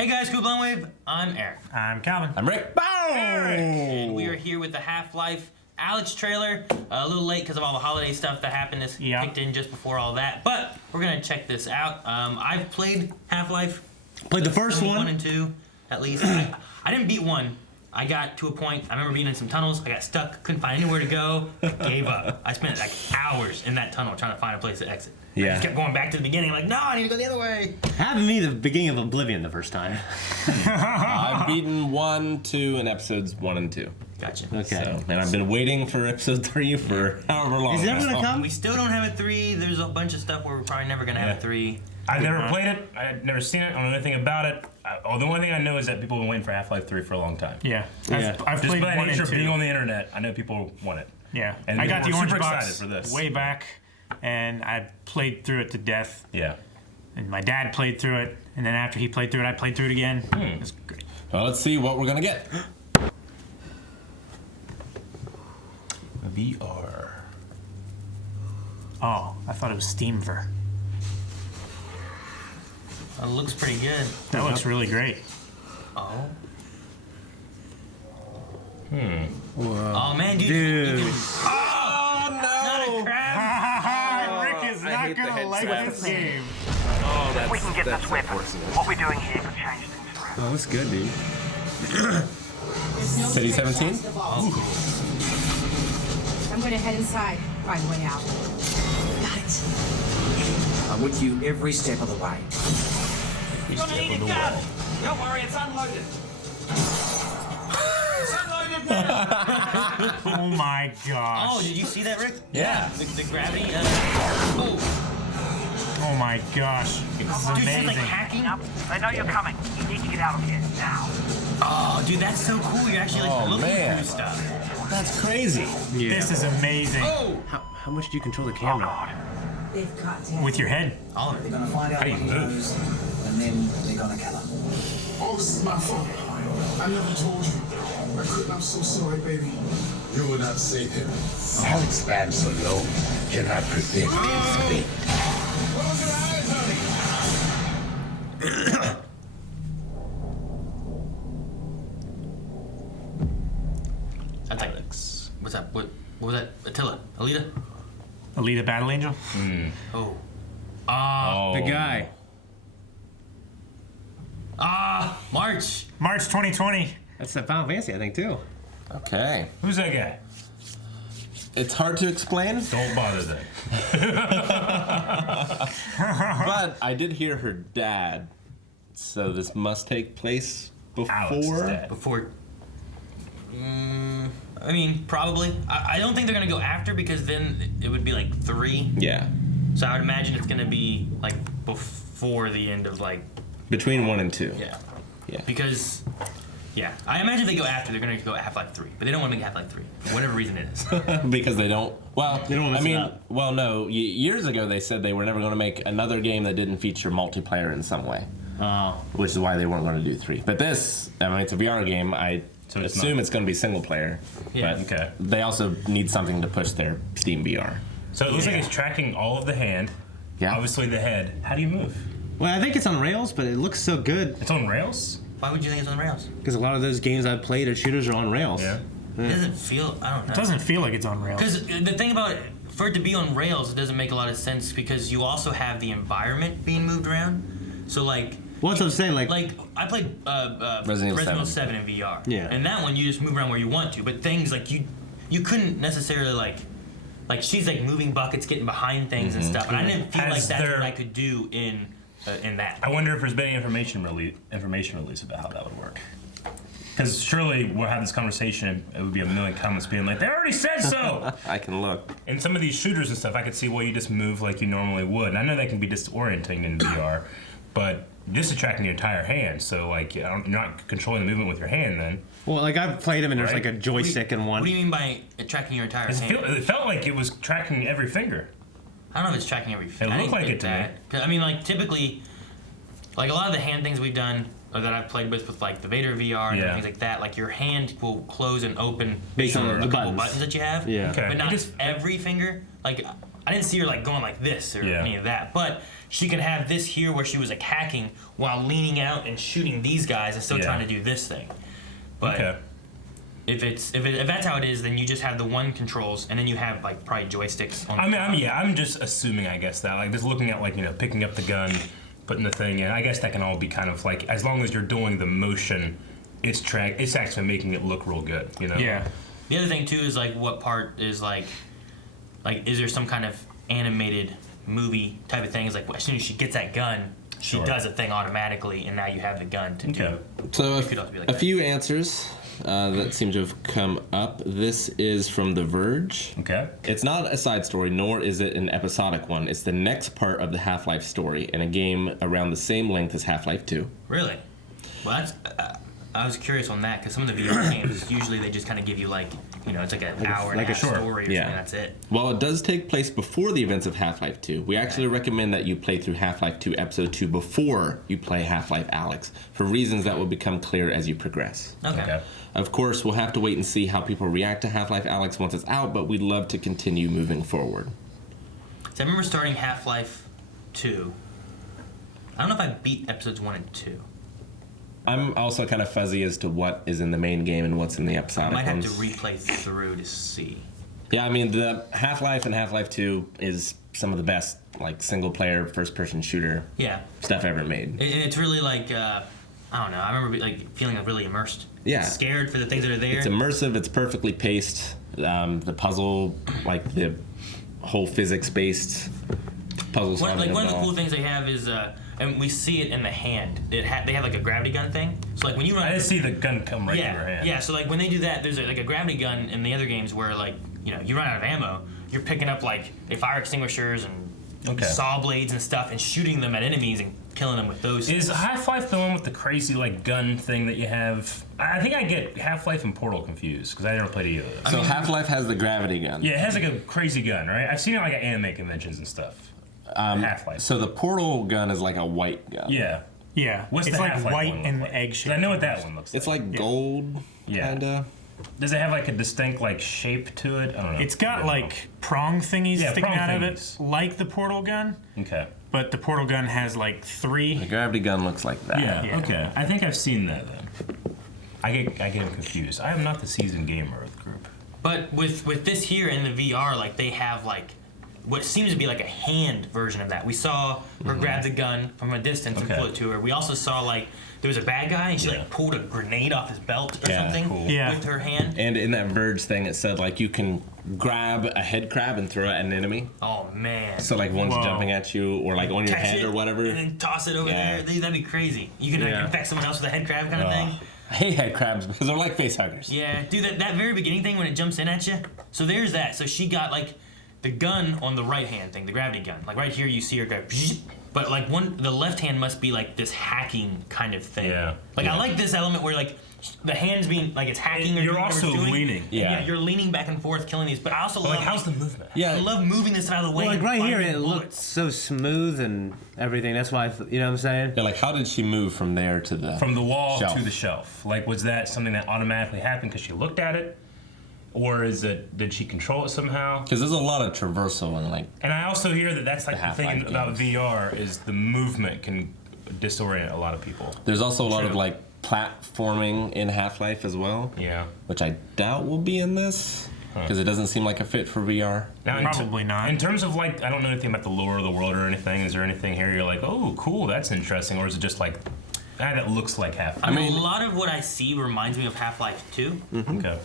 Hey guys, Cool Blonde Wave. I'm Eric. I'm Calvin. I'm Rick. And we are here with the Half-Life Alyx trailer. A little late because of all the holiday stuff that happened. This kicked in just before all that. But we're going to check this out. I've played Half-Life. Played the first one. 1 and 2, at least. I didn't beat 1. I got to a point, I remember being in some tunnels, I got stuck, couldn't find anywhere to go, gave up. I spent like hours in that tunnel trying to find a place to exit. I just kept going back to the beginning, like, no, I need to go the other way. Happened to me the beginning of Oblivion the first time. I've beaten 1, 2, and episodes 1 and 2. Gotcha. Okay. So, and I've been waiting for episode 3 for however long. Is it ever gonna come? We still don't have a 3. There's a bunch of stuff where we're probably never gonna have a 3. I've never played it. I've never seen it. I don't know anything about it. The only thing I know is that people have been waiting for Half-Life 3 for a long time. Yeah. I've Just played by the 1 nature and of 2. being on the internet, I know people want it. Yeah. And I got the we're orange super box excited for this. way back, and I played through it to death. Yeah. And my dad played through it, and then after he played through it, I played through it again. It was great. Well, let's see what we're gonna get. VR. Oh, I thought it was Steamver. It looks pretty good. That looks really great. Oh. Oh man, dude. You can, Oh not a no! crab. Rick is not hate the gonna like headset. this game. Oh, that's, We can get that's this weapon. unfortunate. What we're doing here could change things forever. Oh, that's good, dude. City 17? I'm gonna head inside. Find a way out. Got it. I'm with you every step of the way. You're gonna need a gun. Don't worry, it's unloaded. It's unloaded now. Oh my gosh. Oh, did you see that, Rick? Yeah. The gravity. Oh, Oh my gosh. This is dude, she's like amazing. hacking. Up. They know you're coming. You need to get out of here now. Oh, dude, that's so cool. You're actually like Oh, looking man. through stuff. That's crazy. Yeah. This is amazing. Oh, How much do you control the camera? They've got to. With your head. all of it. They're gonna find out How do what you he move? knows, and then they're gonna kill him. Oh, this is my fault. I never told you. I couldn't. I'm so sorry, baby. You will not save him. Alyx Vance alone cannot predict his fate. Close your eyes, honey. That's like, what's that? What was that? Attila? Alita? Alita Battle Angel. Oh. Oh. The guy. March. March 2020. That's the Final Fantasy, I think, too. Okay. Who's that guy? It's hard to explain, Don't bother them. but I did hear her dad, so this must take place Alex is before. dead. Before. I mean, probably. I don't think they're gonna go after because then it would be like 3. Yeah. So I would imagine it's gonna be like before the end of like Between 1 and 2. yeah. Yeah. Because yeah, I imagine if they go after, they're gonna go Half-Life 3, but they don't want to make Half-Life 3 for whatever reason it is. Because they don't. Well, They don't wanna I mess it mean, up. well, no. Years ago, they said they were never going to make another game that didn't feature multiplayer in some way, Oh. which is why they weren't going to do 3. But this, I mean, it's a VR game. I So it's assume not. it's going to be single player. Yeah. But Okay. they also need something to push their Steam VR. So it looks like it's tracking all of the hand. Yeah. Obviously the head. How do you move? Well, I think it's on rails, but it looks so good It's on rails? Why would you think it's on rails? because a lot of those games I've played or shooters are on rails. Yeah. It doesn't feel. I don't know. It doesn't feel like it's on rails. Because the thing about it, for it to be on rails, it doesn't make a lot of sense because you also have the environment being moved around. So like. Well, that's what I'm saying. Like I played Resident Evil Evil 7. 7 in VR. Yeah. And that one you just move around where you want to, but things like you couldn't necessarily like she's like moving buckets, getting behind things and stuff, and I didn't feel like Has that's there- what I could do in that. I wonder if there's been any information release about how that would work. Because surely we'll have this conversation and it would be a million comments being like, they already said so! I can look. In some of these shooters and stuff, I could see, well, you just move like you normally would. And I know that can be disorienting in VR, but this is tracking your entire hand, so like you're not controlling the movement with your hand then. well, like I've played them and there's Right. like a joystick in one. What do you mean by tracking your entire hand? It felt like it was tracking every finger. I don't know if it's tracking every. It I looked didn't like get it to me. that. 'Cause, I mean, like typically, like a lot of the hand things we've done or that I've played with like the Vader VR and Yeah. things like that, like your hand will close and open Based on a the couple buttons. buttons that you have. Yeah. Okay. But It not just- every finger. Like I didn't see her like going like this or Yeah. any of that. But she can have this here where she was like hacking while leaning out and shooting these guys and still Yeah. trying to do this thing. But Okay. if that's how it is, then you just have the one controls and then you have like probably joysticks on. I'm just assuming, I guess, that like just looking at like picking up the gun, putting the thing in. I guess that can all be kind of like, as long as you're doing the motion, it's actually making it look real good. Yeah. The other thing too is like what part is like is there some kind of animated movie type of thing? Is like as soon as she gets that gun, she Sure. does a thing automatically, and now you have the gun to do. Okay. So It could also be like a that. few answers that seem to have come up. This is from The Verge. Okay. It's not a side story, nor is it an episodic one. It's the next part of the Half-Life story in a game around the same length as Half-Life 2. Really? Well, that's. I was curious on that because some of the VR games usually they just kind of give you like it's like an hour and a half story or Yeah. something. That's it. While it does take place before the events of Half-Life 2, we actually recommend that you play through Half-Life 2 Episode 2 before you play Half-Life Alyx, for reasons that will become clear as you progress. Okay. Of course, we'll have to wait and see how people react to Half-Life Alyx once it's out, but we'd love to continue moving forward. So I remember starting Half-Life 2. I don't know if I beat episodes 1 and 2. I'm also kind of fuzzy as to what is in the main game and what's in the I episodic might have ones. to replay through to see. Yeah, I mean, the Half-Life and Half-Life 2 is some of the best, like, single-player, first-person shooter Yeah. stuff ever made. It's really like I don't know. I remember like feeling like really immersed. Yeah. Scared for the things that are there. It's immersive, it's perfectly paced. The puzzle, like, the whole physics-based puzzle solving. One of the and all. cool things they have is, and we see it in the hand. They have like a gravity gun thing. So like when you run, I didn't see the gun come right yeah, to your hand. yeah. So like when they do that, there's like a gravity gun in the other games where like you run out of ammo, you're picking up like fire extinguishers and saw blades and stuff and shooting them at enemies and killing them with those. Is Half-Life the one with the crazy like gun thing that you have? I think I get Half-Life and Portal confused because I never played either of those. So Half-Life has the gravity gun. Yeah, it has like a crazy gun, right? I've seen it like at anime conventions and stuff. Half-Life. So the Portal gun is like a white gun. Yeah. Yeah. What's it's the like Half-Life white one look and like? egg 'Cause shaped. I know what that one looks like. It's like gold, kinda. Does it have like a distinct like shape to it? I don't know. It's got like prong thingies Yeah, sticking prong out of thingies. it, like the portal gun. Okay. But the portal gun has like 3. The gravity gun looks like that. Yeah, okay. I think I've seen that then. I get them confused. I am not the seasoned gamer of the group. But with this here in the VR, like they have like what seems to be like a hand version of that. We saw her grab the gun from a distance and pull it to her. We also saw like there was a bad guy and she like pulled a grenade off his belt or something with her hand. And in that Verge thing, it said like you can grab a head crab and throw it at an enemy. Oh man! So like one's jumping at you or like on your Catch head it or whatever. and then toss it over there. That'd be crazy. You can like, infect someone else with a head crab kind of thing. I hate head crabs because they're like face huggers. Yeah, dude, that very beginning thing when it jumps in at you. So there's that. So she got like the gun on the right hand thing, the gravity gun. Like right here, you see her go. But like the left hand must be like this hacking kind of thing. Yeah. Like I like this element where like the hands being like it's hacking. Or You're doing whatever also it's doing. leaning. And, yeah, you're leaning back and forth, killing these. But I also love Like how's the movement? Yeah. I love moving this out of the way. Well, like and right here, finding it bullets. looks so smooth and everything. That's why, you know what I'm saying? Yeah, like how did she move from there to the From the wall shelf? to the shelf. Like was that something that automatically happened because she looked at it? Or did she control it somehow? Because there's a lot of traversal and like. And I also hear that that's like the thing Half-Life about games. VR is the movement can disorient a lot of people. There's also a lot of True. like platforming in Half-Life as well. Yeah. Which I doubt will be in this because it doesn't seem like a fit for VR. Now, Probably not. In terms of like, I don't know anything about the lore of the world or anything. Is there anything here you're like, oh, cool, that's interesting, or is it just like, that looks like Half-Life? I mean, a lot of what I see reminds me of Half-Life 2. Okay.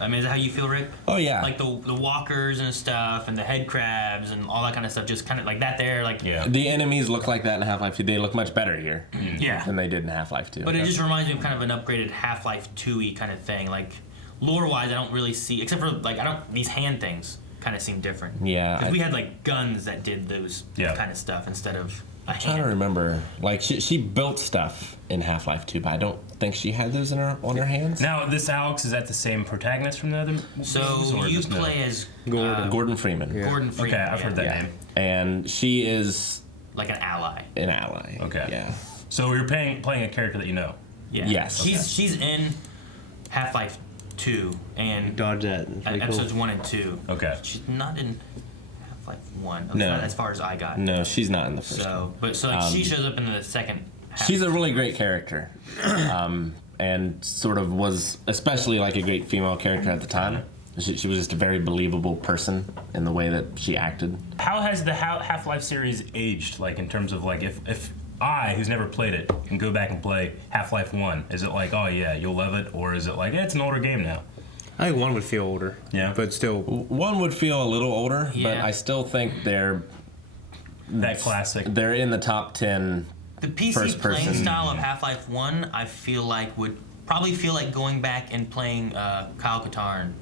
I mean, is that how you feel, Rick? Oh yeah. Like the walkers and stuff, and the head crabs and all that kind of stuff, just kind of like that there, like. Yeah. The enemies look like that in Half-Life 2. They look much better here Yeah. than they did in Half-Life 2. But it just reminds me of kind of an upgraded Half-Life 2-y kind of thing. Like lore-wise, I don't really see, except for like these hand things kind of seem different. Yeah, Because we had like guns that did those kind of stuff instead of a I'm trying to hand. remember. Like she built stuff in Half-Life 2, but I don't think she had those on her hands. Now, this Alex, is that the same protagonist from the other movies, So or you just no? play as Gordon Freeman. Gordon Freeman. Okay, I've heard that Yeah. name. And she is Like an ally. an ally. Okay. Yeah. So you're playing a character that you know. Yeah. Yes. She's in Half-Life 2 and Dodge that. It's pretty cool. episodes 1 and 2. Okay. She's not in Half-Life 1. No. As far as I got. No, she's not in the first one. So like she shows up in the second. She's a really great character, and sort of was especially like a great female character at the time. She was just a very believable person in the way that she acted. How has the Half-Life series aged? Like in terms of like if I, who's never played it, can go back and play Half-Life 1, is it like, oh yeah, you'll love it, or is it like, it's an older game now? I think 1 would feel older. Yeah. But still. 1 would feel a little older, but Yeah. I still think they're That classic. they're in the top 10. The PC First playing person. style of Half-Life 1, I feel like would probably feel like going back and playing Kyle Katarn.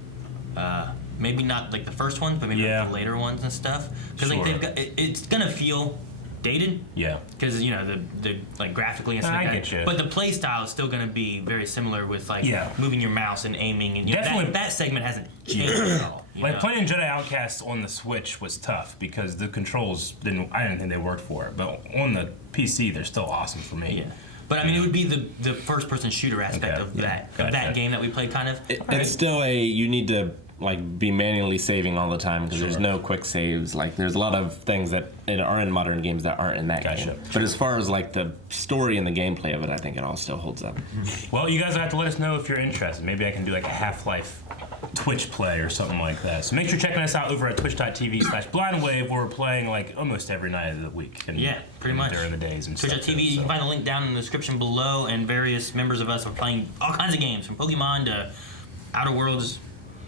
Maybe not like the first ones, but maybe Yeah. like the later ones and stuff. Because like Sure. they've got, it's gonna feel dated. Yeah. Because you know the like graphically and stuff I like get that. you. But the play style is still gonna be very similar with like Yeah. moving your mouse and aiming, and you know, Definitely. that segment hasn't changed at all. you Like know? playing Jedi Outcast on the Switch was tough because the controls I didn't think they worked for it, but on the PC they're still awesome for me. Yeah. But I mean, it would be the first person shooter aspect Okay. of Yeah. that Gotcha. game that we played, kind of. It's still you need to like be manually saving all the time because there's no quick saves. Like there's a lot of things that are in modern games that aren't in that Gotcha. game. But as far as like the story and the gameplay of it, I think it all still holds up. Well, you guys have to let us know if you're interested. Maybe I can do like a Half-Life Twitch play or something like that. So make sure you're checking us out over at twitch.tv/blindwave, where we're playing like almost every night of the week. And Yeah, pretty much. during the days and stuff. Twitch.tv, too, you so. can find the link down in the description below, and various members of us are playing all kinds of games, from Pokemon to Outer Worlds.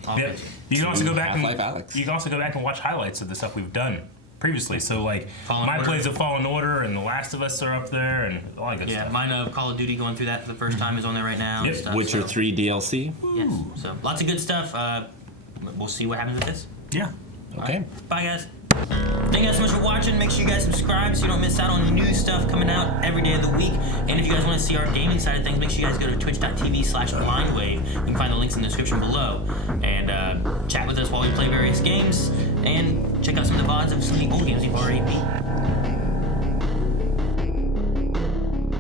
All Yeah. kinds. You can also go back Half-Life Alyx. You can also go back and watch highlights of the stuff we've done previously. So like Fallen my Order. plays of Fallen Order and The Last of Us are up there and all that good Yeah, stuff. mine of Call of Duty going through that for the first time is on there right now. Yep. And stuff, Witcher so, 3 DLC. Yes. So lots of good stuff. We'll see what happens with this. Yeah. Okay. Bye, guys. Thank you guys so much for watching. Make sure you guys subscribe so you don't miss out on new stuff coming out every day of the week. And if you guys want to see our gaming side of things, make sure you guys go to twitch.tv/blindwave. You can find the links in the description below. And chat with us while we play various games. And check out some of the VODs of some of the old games we've already beat.